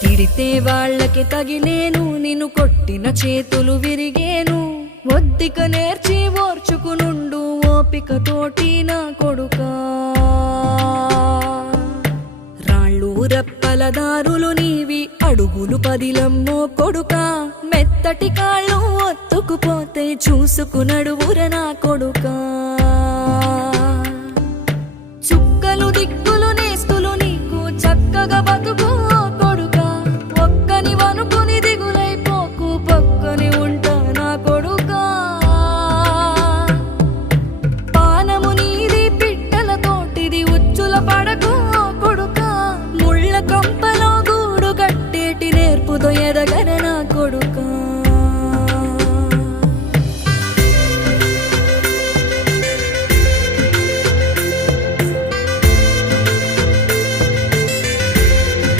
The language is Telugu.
తిడితే వాళ్ళకి తగిలేను, నిన్ను కొట్టిన చేతులు విరిగేను. ఒద్దిక నేర్చి ఓర్చుకునుండు ఓపికతోటి నా కొడుకా. రాళ్ళు రప్పల దారులు నీవి, అడుగులు పదిలమ్మో కొడుకా. మెత్తటి కాళ్ళు ఒత్తుకుపోతే చూసుకునడువుర నా కొడుకా. చుక్కలు దిక్కులు నేస్తులు నీకు చక్కగా బతుకు కొడుకా. ఒక్కని వనుకుని దిగులైపోకు, పక్కని ఉంటా నా కొడుకా. పానము నీది పిట్టల తోటిది, ఉచ్చుల పడకు కొడుకా. ముళ్ళ కంపలో గూడు కట్టేటి నేర్పుతో ఎదగర నా కొడుకా.